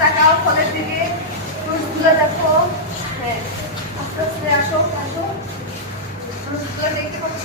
তাকাও ফলের দিকে, ফ্রুটসগুলো দেখো। হ্যাঁ, আস্তে আস্তে আসো আসো, ফ্রুটসগুলো দেখতে পাচ্ছ?